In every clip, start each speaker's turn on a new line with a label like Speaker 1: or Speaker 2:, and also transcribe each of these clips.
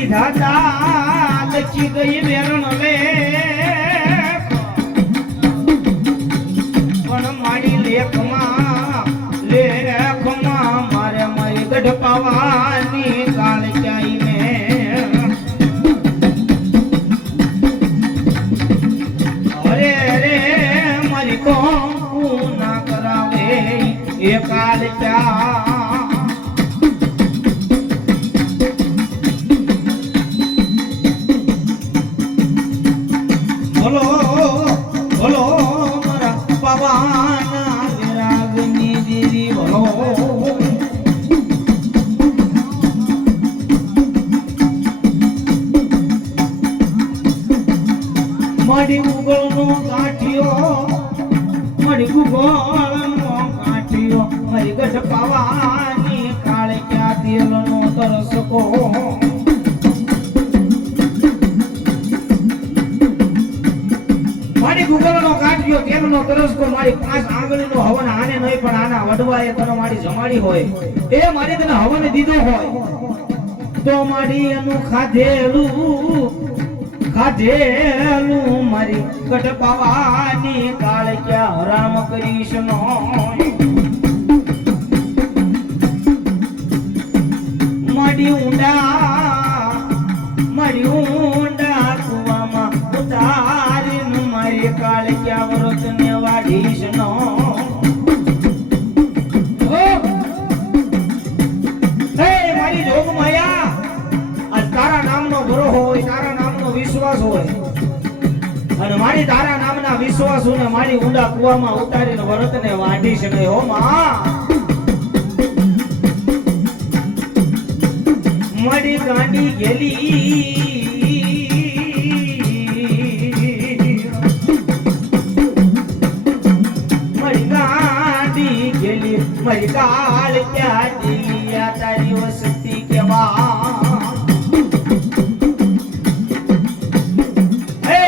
Speaker 1: વિધાતા દચી ગઈ વેરણ લે એ કાલ ક્યાં બોલો બોલો મારા પવાના વિરાગની દીદી બોલો. ગાંઠિયો મળી ઉગલનો ગાંઠિયો મારી ગઢ પાવાની કાળે ક્યાં તેલનો તરસકો મારી ગુગલનો ગાંઠિયો, તેલનો તરસકો મારી પાંચ આંગળીનો હવન, આને નહીં પણ આના વડવાએ તને મારી જમાડી હોય. એ મારે તને હવન દીધો હોય. તો મારી એનું ખાધેલું ખાધેલું મારી કટ પાવાની કાળ ક્યાં રામ કરીશ વિશ્વાસોને મારી ઊંડા કુવામાં ઉતારીને વરતને વાઢીશ નહીં હો માં. મારી ગેલી. ગેલી મારી કાળ ક્યાં ગઈ આ તારી વસતી કેવા હે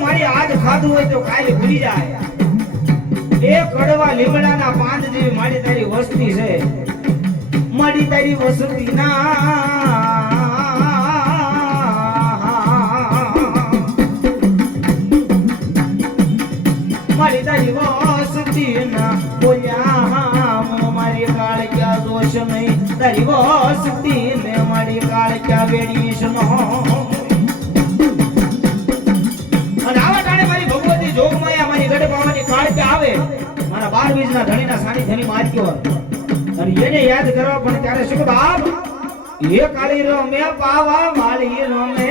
Speaker 1: મારી આજ ખાધું હોય તો કાલે ભૂલી જાય. કડવા લીમડાના પાંદ જેવી મારી તારી વસ્તી છે. મારી તારી વસતી ના. મારી અને આવા મારી ભગવતી જોગમાયા મારી ગઢ પાવાની કાળ આવે? મારા બાર બીજના ધણીના સાનિધ્યની માર્યો અને એને યાદ કરવા પણ ત્યારે શું બાપ એ કાળી રમે પાવા માળી રમે.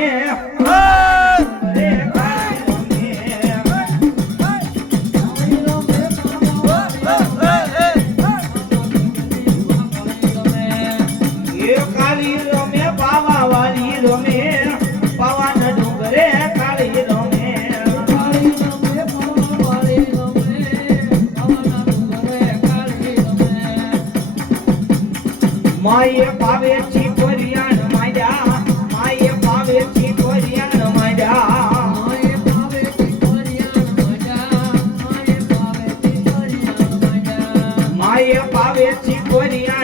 Speaker 1: માયે પાવે છી પરિયાણ માયા માયે પાવે છી પરિયાણ માયા
Speaker 2: માયે પાવે છી પરિયાણ માયા
Speaker 1: માયે પાવે છી પરિયાણ